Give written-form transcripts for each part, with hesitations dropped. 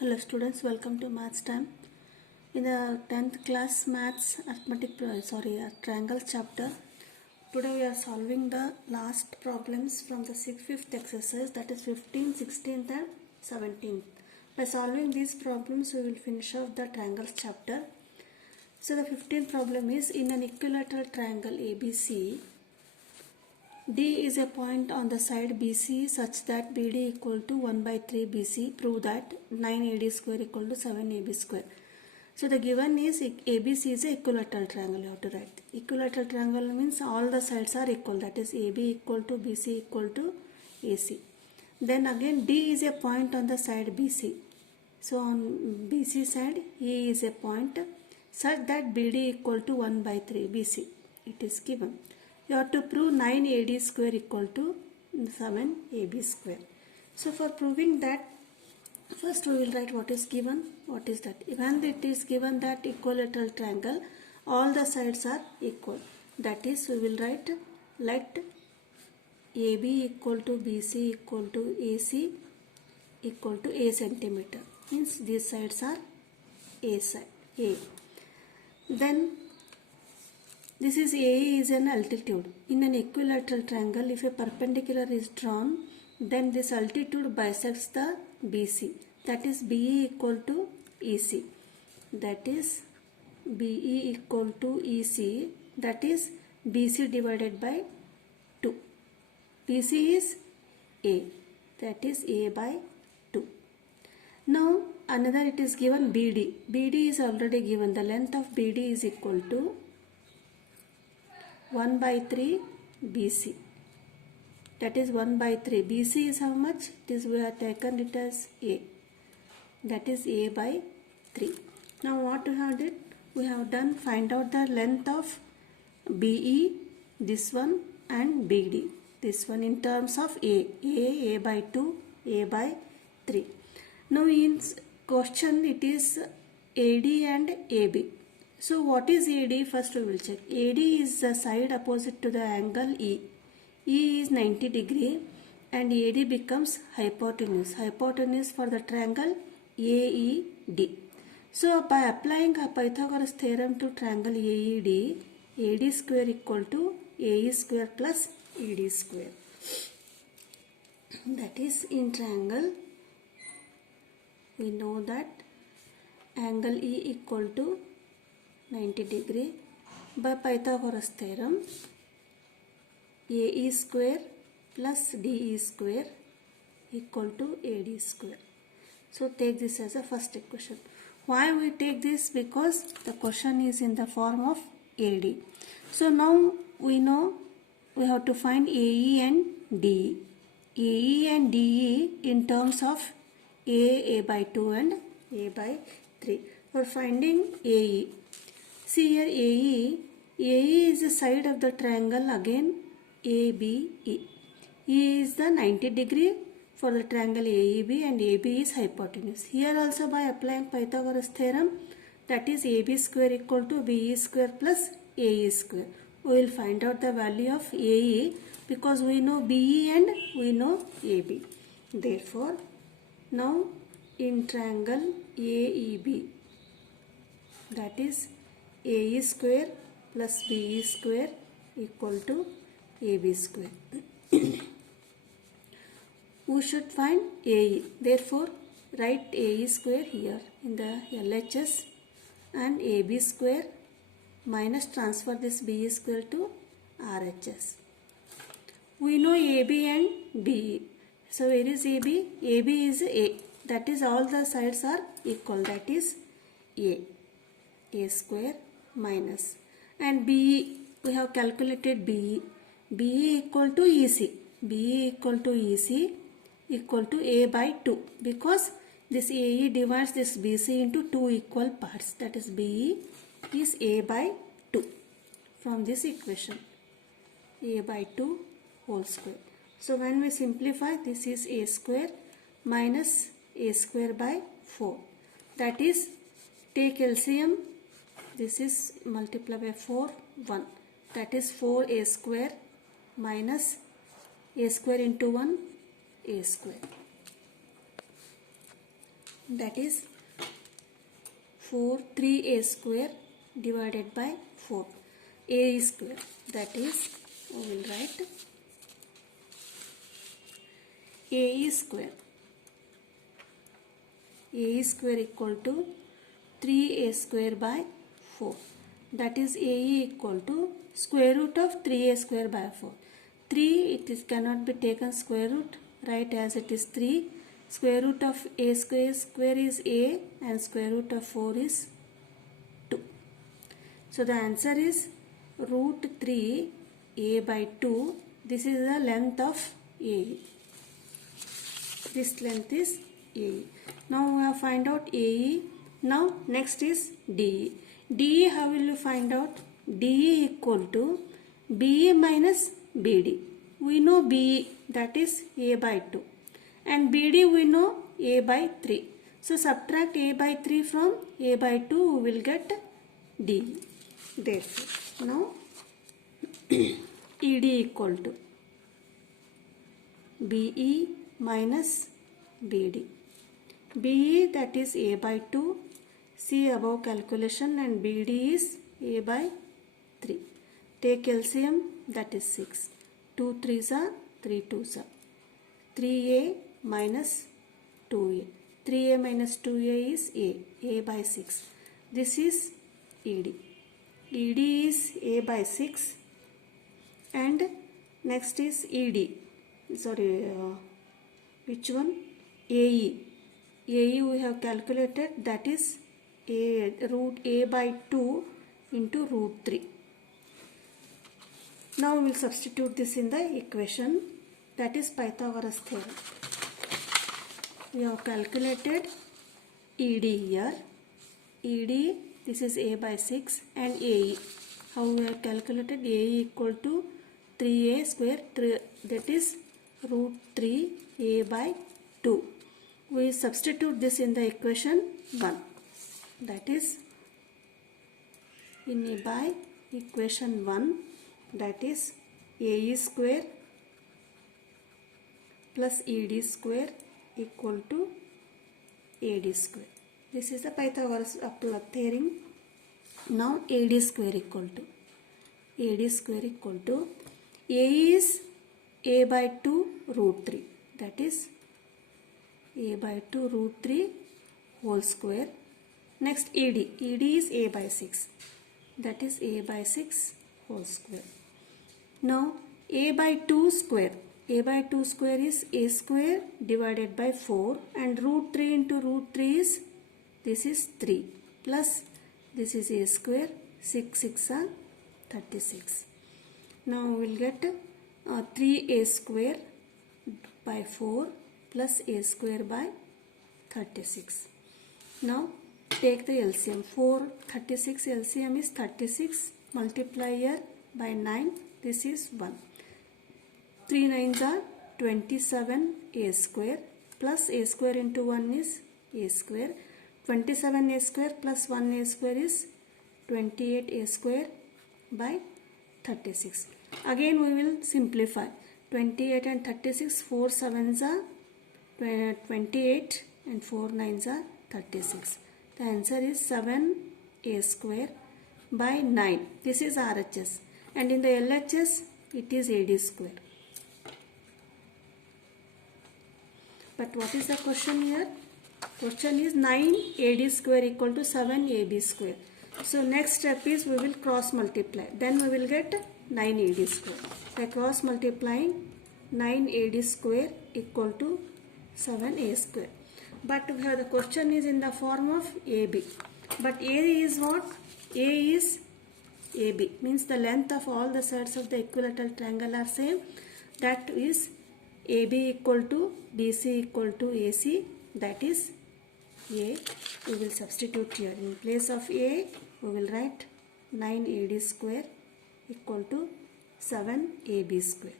Hello students, welcome to maths time. In the 10th class maths triangle chapter, today we are solving the last problems from the 5th exercise, that is 15th, 16th and 17th. By solving these problems we will finish off the triangles chapter. So the 15th problem is, in an equilateral triangle ABC, D is a point on the side BC such that BD equal to 1 by 3 BC. Prove that 9AD square equal to 7AB square. So the given is ABC is a equilateral triangle. You have to write. Equilateral triangle means all the sides are equal. That is AB equal to BC equal to AC. Then again D is a point on the side BC. So on BC side E is a point such that BD equal to 1 by 3 BC. It is given. You have to prove 9AD square equal to 7AB square. So for proving that, first we will write what is given. What is that? When it is given that equilateral triangle, all the sides are equal. That is, we will write let AB equal to BC equal to AC equal to A centimeter. Means these sides are A side. A. Then this is A is an altitude. In an equilateral triangle, if a perpendicular is drawn, then this altitude bisects the BC. That is BE equal to EC. That is BE equal to EC. That is BC divided by 2. BC is A. That is A by 2. Now another it is given BD. BD is already given. The length of BD is equal to 1 by 3 BC. That is 1 by 3. BC is how much? It is, we have taken it as A. That is A by 3. Now what we have did? We have done find out the length of BE, this one, and BD. This one in terms of A by 2, A by 3. Now in question it is AD and AB. So what is AD? First we will check. AD is the side opposite to the angle E. E is 90 degree and AD becomes hypotenuse. Hypotenuse for the triangle AED. So by applying a Pythagoras theorem to triangle AED, AD square equal to AE square plus ED square. That is, in triangle we know that angle E equal to 90 degree. By Pythagoras theorem, AE square plus DE square equal to AD square. So take this as a first equation. Why we take this? Because the question is in the form of AD. So now we know we have to find AE and DE. AE and DE in terms of A by 2 and A by 3. For finding AE, see here AE is the side of the triangle again ABE. E is the 90 degree for the triangle AEB and AB is hypotenuse. Here also by applying Pythagoras theorem, that is AB square equal to BE square plus AE square. We will find out the value of AE because we know BE and we know AB. Therefore, now in triangle AEB, that is AE square plus BE square equal to AB square. We should find AE. Therefore, write AE square here in the LHS and AB square minus transfer this BE square to RHS. We know AB and BE. So where is AB? AB is A. That is all the sides are equal. That is A. A square minus. And BE, we have calculated BE. BE equal to EC. BE equal to EC equal to A by 2. Because this AE divides this BC into two equal parts. That is BE is A by 2. From this equation, A by 2 whole square. So when we simplify, this is A square minus A square by 4. That is, take LCM. This is multiply by 4, 1. That is 4A square minus A square into 1, A square. that is 4 3a square divided by 4 a square, that is we will write a square equal to 3a square by 4, that is a equal to square root of 3a square by 4. 3 it is cannot be taken square root, right, as it is 3. Square root of a square is a and square root of 4 is 2. So the answer is root 3 a by 2. This is the length of a. This length is a. Now we have find out AE. Now next is DE. DE, how will you find out? DE equal to BE minus BD. We know BE, that is A by 2. And BD we know A by 3. So subtract A by 3 from A by 2, we will get DE. Therefore, now ED equal to BE minus BD. BE, that is A by 2. See above calculation, and BD is A by 3. Take LCM, that is 6. 2 3s are 3 2s are 3A minus 2A. 3A minus 2A is A by 6. This is ED. ED is A by 6, and next is ED. Sorry, which one? AE. AE we have calculated, that is root A by 2 into root 3. Now we will substitute this in the equation, that is Pythagoras theorem. We have calculated ED here. ED, this is A by 6, and AE. How we have calculated? AE equal to 3A square, that is root 3 A by 2. We substitute this in the equation 1. That is in by equation 1, that is AE square plus ED square equal to AD square. This is the Pythagoras theorem. Now AD square equal to AE is A by 2 root 3, that is A by 2 root 3 whole square. Next ED is A by 6, that is A by 6 whole square. Now A by 2 square is A square divided by 4, and root 3 into root 3 is, this is 3, plus this is A square, 6 6 are 36. Now we will get 3A square by 4 plus A square by 36. Now take the LCM. 4 36 LCM is 36, multiply here by 9, this is 1. 3 9s are 27 A square, plus A square into 1 is A square. 27 A square plus 1 A square is 28 A square by 36. Again we will simplify. 28 and 36, 4 7s are 28 and 4 9s are 36. The answer is 7 A square by 9. This is RHS, and in the LHS it is AD square. But what is the question here? Question is 9 AD square equal to 7 AB square. So next step is we will cross multiply. Then we will get 9 AD square. By cross multiplying, 9 AD square equal to 7 A square. But we have the question is in the form of AB. But A is what? A is AB. Means the length of all the sides of the equilateral triangle are same. That is AB equal to BC equal to AC. That is A. We will substitute here. In place of A, we will write 9 AD square equal to 7 AB square.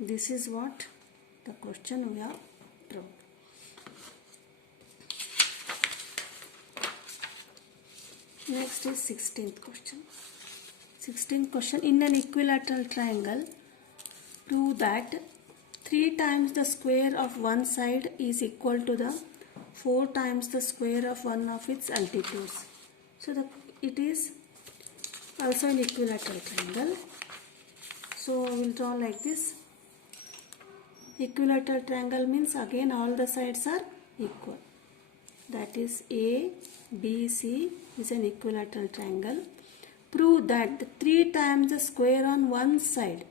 This is what the question we have proved. Next is 16th question. 16th question, in an equilateral triangle, prove that 3 times the square of one side is equal to the 4 times the square of one of its altitudes. So it is also an equilateral triangle. So we will draw like this. Equilateral triangle means again all the sides are equal. That is A, B, C is an equilateral triangle. Prove that the 3 times the square on one side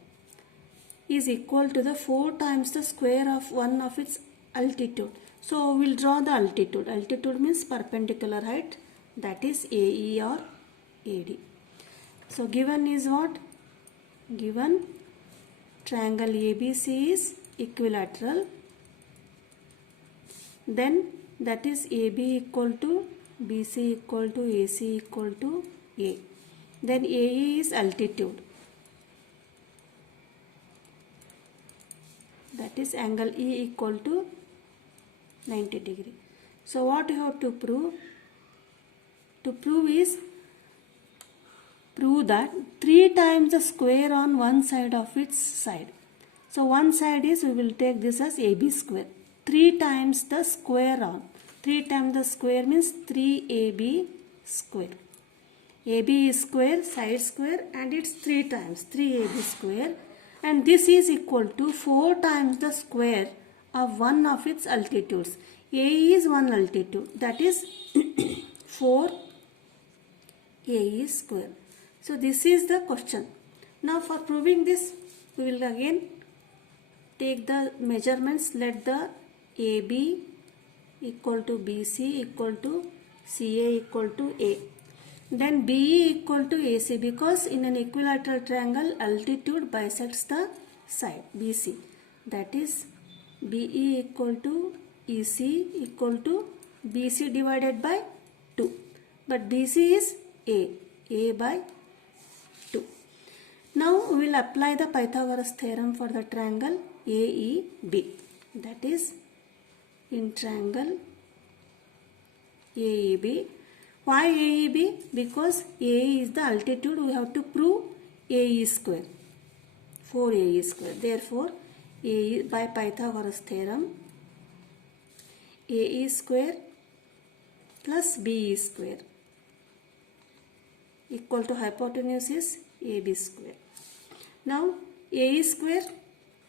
is equal to the 4 times the square of one of its altitude. So we will draw the altitude. Altitude means perpendicular height, that is AE or AD. So given is what? Given triangle ABC is equilateral, then that is AB equal to BC equal to AC equal to A. Then AE is altitude, that is angle E equal to 90 degree. So what you have to prove? To prove is prove that 3 times the square on one side of its side. So one side is, we will take this as AB square. 3 times the square on. 3 times the square means 3AB square. AB is square, side square, and it's 3 times 3AB square, and this is equal to 4 times the square of one of its altitudes. AE is one altitude, that is 4 AE square. So this is the question. Now for proving this, we will again take the measurements. Let the AB equal to BC equal to CA equal to A. Then BE equal to AC, because in an equilateral triangle altitude bisects the side BC. That is BE equal to EC equal to BC divided by 2. But BC is A by 2. Now we will apply the Pythagoras theorem for the triangle AEB. That is, in triangle AEB. Why AEB? Because AE is the altitude, we have to prove AE square, 4AE square. Therefore, AE by Pythagoras theorem, AE square plus BE square equal to hypotenuse is AB square. Now AE square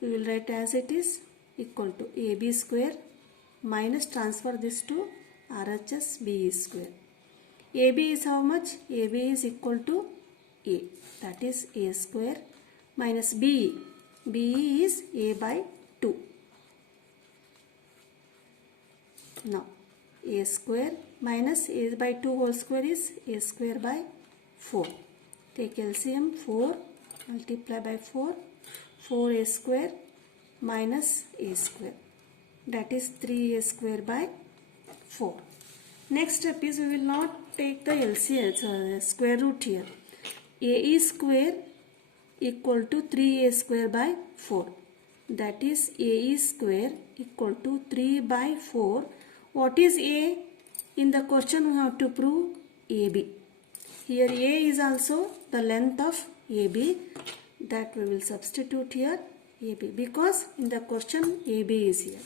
we will write as it is equal to AB square minus transfer this to RHS BE square. AB is how much? AB is equal to A, that is A square minus BE. BE is A by 2. Now A square minus A by 2 whole square is A square by 4. Take LCM, 4 multiply by 4, 4A square minus A square, that is 3A square by 4. Next step is, we will not take the LCM square root here. AE square equal to 3A square by 4, that is AE square equal to 3 by 4. What is A? In the question we have to prove AB. Here A is also the length of AB, that we will substitute here AB, because in the question AB is here.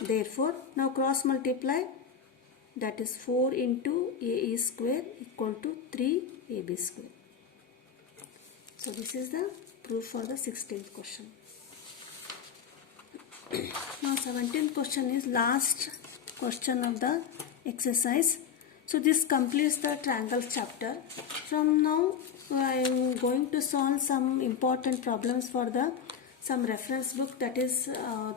Therefore, now cross multiply, that is 4 into AE square equal to 3AB square. So this is the proof for the 16th question. Now 17th question is last question of the exercise. So this completes the triangles chapter. From now I am going to solve some important problems for the some reference book, that is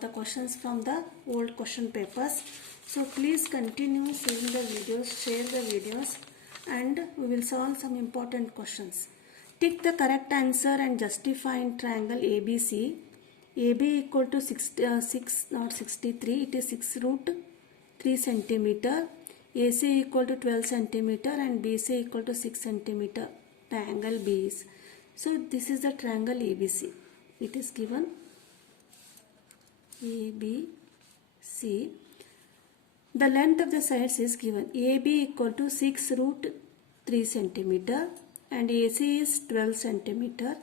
the questions from the old question papers. So please continue seeing the videos, share the videos, and we will solve some important questions. Tick the correct answer and justify in triangle ABC. AB equal to 6 not 63, it is 6 root 3 centimeter. AC equal to 12 centimeter and BC equal to 6 centimeter. The angle B is. So this is the triangle ABC. It is given ABC. The length of the sides is given. AB equal to 6 root 3 centimeter and AC is 12 centimeter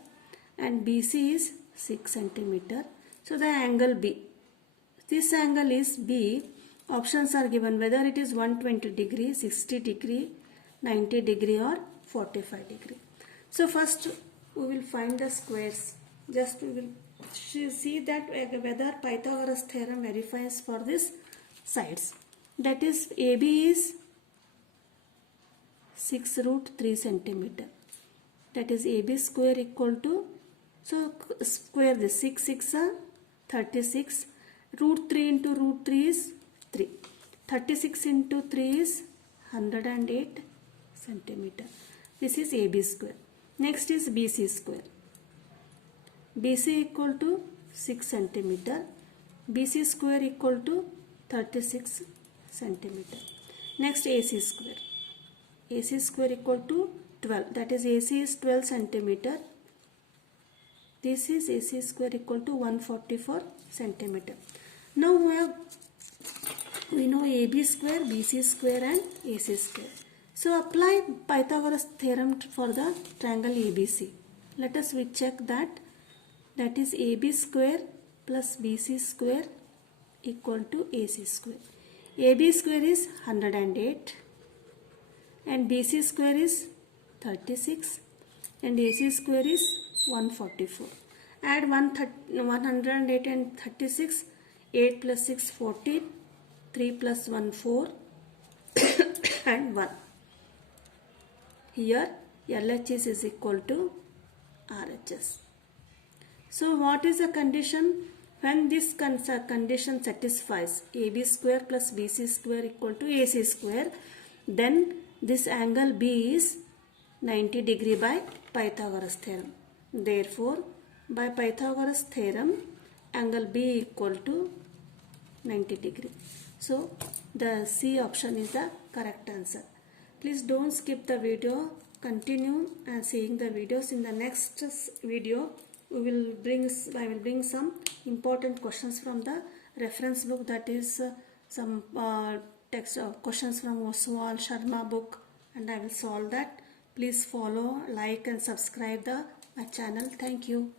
and BC is 6 centimeter. So the angle B. This angle is B. Options are given whether it is 120 degree, 60 degree, 90 degree or 45 degree. So first we will find the squares. Just we will see that whether Pythagoras theorem verifies for this sides. That is AB is 6 root 3 centimeter. That is AB square equal to, so square this 6 are 36. Root 3 into root 3 is 3. 36 into 3 is 108 centimeter. This is AB square. Next is BC square. BC equal to 6 centimeter. BC square equal to 36 centimeter. Next AC square. AC square equal to 12. That is AC is 12 centimeter. This is AC square equal to 144 centimeter. Now we know AB square, BC square and AC square. So apply Pythagoras theorem for the triangle ABC. Let us check that. That is AB square plus BC square equal to AC square. AB square is 108 and BC square is 36 and AC square is 144. Add 108 and 36. 8 plus 6 14. 3 plus 1 4 and 1. Here LHS is equal to RHS. So what is the condition? When this condition satisfies, AB square plus BC square equal to AC square, then this angle B is 90 degree by Pythagoras theorem. Therefore, by Pythagoras theorem, angle B equal to 90 degree. So the C option is the correct answer. Please don't skip the video. Continue and seeing the videos. In the next video, I will bring some important questions from the reference book, that is some text questions from Oswal Sharma book, and I will solve that. Please follow, like and subscribe my channel. Thank you.